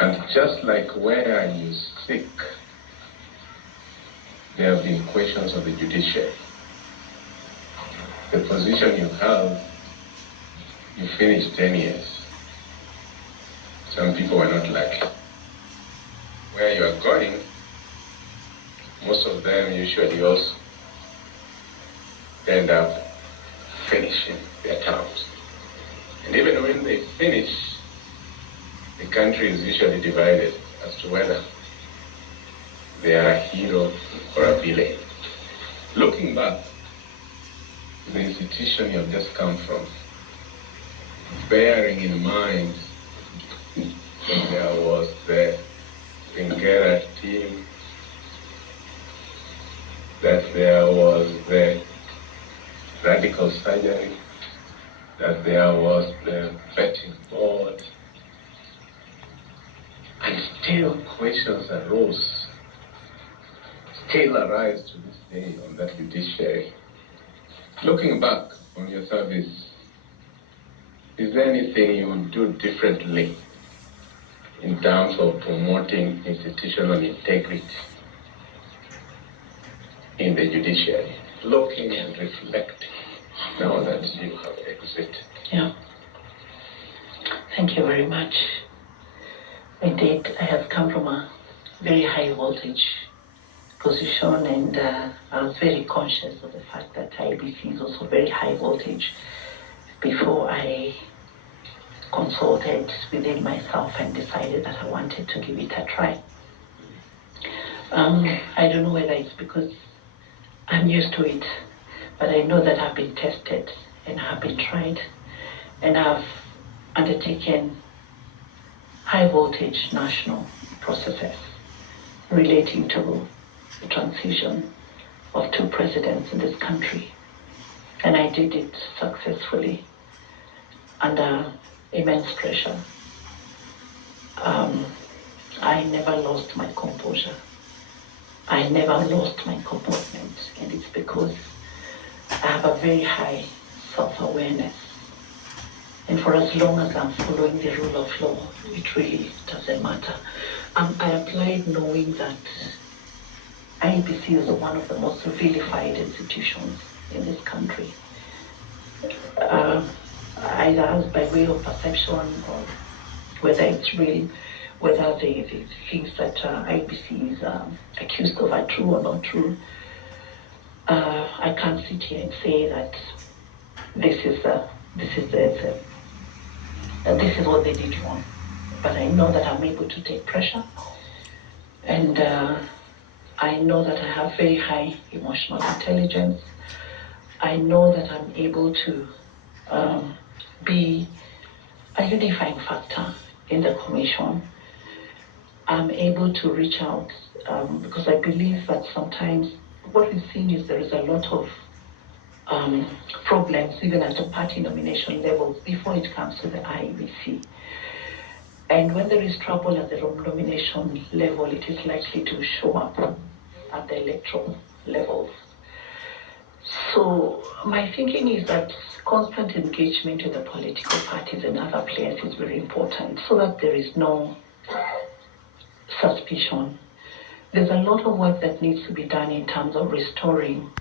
And just like where you seek, there have been questions of the judiciary. The position you have, you finished 10 years. Some people were not lucky. Where you are going, most of them usually also end up finishing their terms. And even when they finish, the country is usually divided as to whether they are a hero or a villain. Looking back, the institution you have just come from, bearing in mind that there was the Ngera team, that there was the radical surgery, that there was the betting board, and still questions arose, still arise to this day on that judiciary. Looking back on your service, is there anything you would do differently in terms of promoting institutional integrity in the judiciary? Looking and reflecting now that you have exited. Yeah. Thank you very much. Indeed, I have come from a very high voltage position, and I was very conscious of the fact that IEBC is also very high voltage before I consulted within myself and decided that I wanted to give it a try. I don't know whether it's because I'm used to it, but I know that I've been tested and I've been tried, and I've undertaken high voltage national processes relating to the transition of two presidents in this country. And I did it successfully under immense pressure. I never lost my composure. I never lost my commitment, and it's because I have a very high self-awareness. And for as long as I'm following the rule of law, it really doesn't matter. I applied knowing that IEBC is one of the most vilified institutions in this country. Either as by way of perception or whether it's real, whether the things that IEBC is accused of are true or not true. I can't sit here and say that this is what they did wrong. But I know that I'm able to take pressure, and I know that I have very high emotional intelligence. I know that I'm able to be a unifying factor in the commission. I'm able to reach out because I believe that sometimes what we've seen is there is a lot of problems even at the party nomination levels before it comes to the IEBC. And when there is trouble at the nomination level, it is likely to show up at the electoral levels. So my thinking is that constant engagement with the political parties and other players is very important so that there is no suspicion. There's a lot of work that needs to be done in terms of restoring